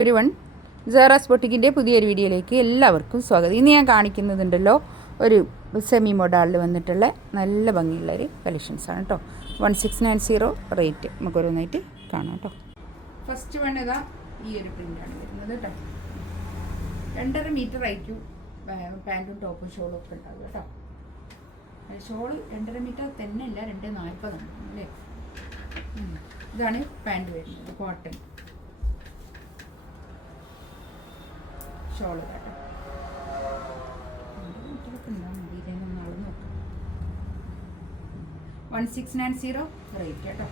Everyone, Sara's ബൊട്ടിക്കിൻ്റെ പുതിയൊരു വീഡിയോയിലേക്ക് എല്ലാവർക്കും സ്വാഗതം. ഇന്ന് ഞാൻ കാണിക്കുന്നതുണ്ടല്ലോ ഒരു സെമി മോഡലിൽ വന്നിട്ടുള്ള നല്ല ഭംഗിയുള്ളൊരു കളക്ഷൻസാണ് കേട്ടോ. 1690 റേറ്റ് നമുക്കൊരോന്നായിട്ട് കാണാം കേട്ടോ. ഫസ്റ്റ് വൺ ഇതാ ഈ ഒരു പ്രിൻ്റാണ് വരുന്നത് കേട്ടോ. 2.5 മീറ്റർ ആയിരിക്കും പാൻറ്റും ടോപ്പും ഷോളും ഒക്കെ ഉണ്ടാവും കേട്ടോ. ഷോള് 2.5 മീറ്റർ തന്നെ അല്ല, 2.40 അല്ലേ. ഇതാണ് പാൻറ്റ് വരുന്നത്, കോട്ടൺ ഷോള് കേട്ടോ. 1690 റേറ്റ് കേട്ടോ.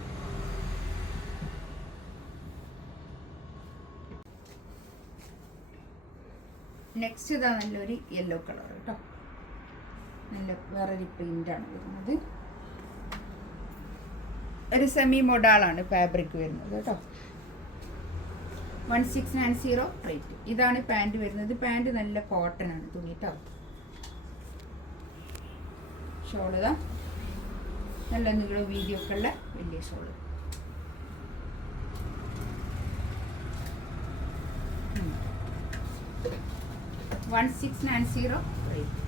നെക്സ്റ്റ് ഇതാ നല്ലൊരു യെല്ലോ കളർ കേട്ടോ. നല്ല വേറൊരു പ്രിൻ്റാണ് വരുന്നത്. ഒരു സെമി മോഡാളാണ് ഫാബ്രിക് വരുന്നത് കേട്ടോ. 1690 റേറ്റ്. ഇതാണ് പാൻറ് വരുന്നത്. പാൻറ് നല്ല കോട്ടൺ ആണ് തുണി കേട്ടോ. ഷോൾ ഇതാ നല്ല നീളം വീതിയൊക്കെ ഉള്ള വലിയ ഷോള്. $1690 റേറ്റ്.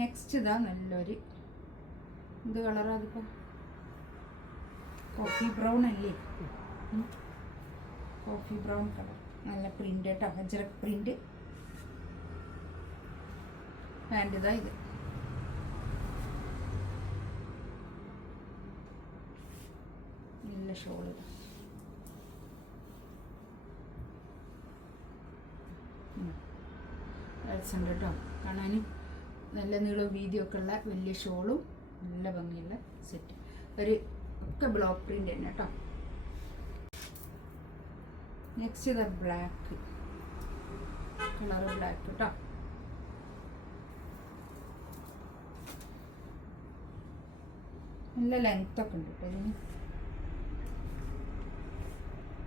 നെക്സ്റ്റ് ഇതാ നല്ലൊരു എന്ത് കളറാ അതിപ്പോ, കോഫി ബ്രൗൺ അല്ലേ, കോഫി ബ്രൗൺ കളർ. നല്ല പ്രിൻ്റ് കേട്ടോ, അജറക് പ്രിൻ്റ്. പാൻറ് ഇതാ ഇത്. നല്ല ഷോള് ഉണ്ട് കേട്ടോ. കാണാൻ നല്ല നീളവും വീതിയൊക്കെ ഉള്ള വലിയ ഷോളും നല്ല ഭംഗിയുള്ള സെറ്റ്. ഒരു ഒക്കെ ബ്ലോക്ക് പ്രിൻ്റ് തന്നെ കേട്ടോ. നെക്സ്റ്റ് ഇതാ ബ്ലാക്ക് കളറ്, ബ്ലാക്ക് കേട്ടോ. നല്ല ലെങ്ത് ഒക്കെ ഉണ്ട് കേട്ടോ ഇതിന്.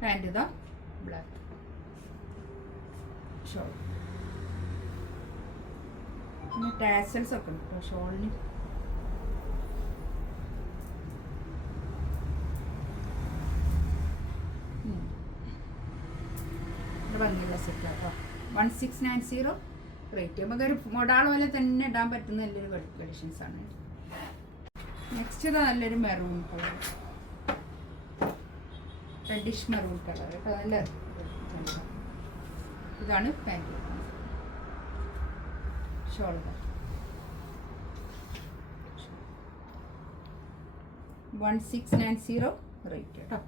പാൻറ് ഇതാ ബ്ലാക്ക് ഷോൾ. പിന്നെ ടാസൽസ് ഒക്കെ ഉണ്ട് കേട്ടോ ഷോളിന്. ഭംഗിയുള്ള സെറ്റ് കേട്ടോ. 1690 റേറ്റ്. നമുക്കൊരു മൊഡാൾ പോലെ തന്നെ ഇടാൻ പറ്റുന്ന നല്ലൊരു കളക്ഷൻസ് ആണ്. നെക്സ്റ്റ് ഇതാ നല്ലൊരു maroon colour, reddish maroon colour കേട്ടോ. നല്ല ഇതാണ് പാൻറ്. ഷോൾ 1690 റേറ്റ് കേട്ടോ.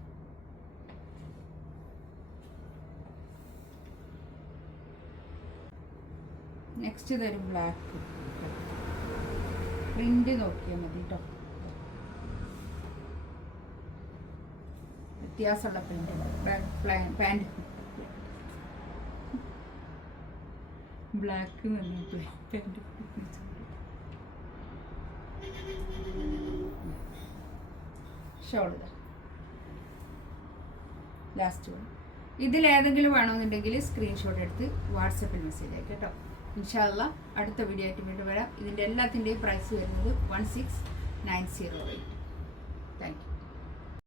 നെക്സ്റ്റ് ഇതൊരു ബ്ലാക്ക് പ്രിന്റ് നോക്കിയാൽ മതി കേട്ടോ. വ്യത്യാസമുള്ള print. Pant black pant. Shawl last one. ഇതിലേതെങ്കിലും വേണമെന്നുണ്ടെങ്കിൽ സ്ക്രീൻഷോട്ട് എടുത്ത് വാട്സപ്പിൽ മെസ്സേജ് അയക്കാം കേട്ടോ. ഇൻഷാ അല്ലാഹ് അടുത്ത വീഡിയോ ആയിട്ട് വീണ്ടും വരാം. ഇതിൻ്റെ എല്ലാത്തിൻ്റെയും പ്രൈസ് വരുന്നത് 1690 റേറ്റ്. Thank you.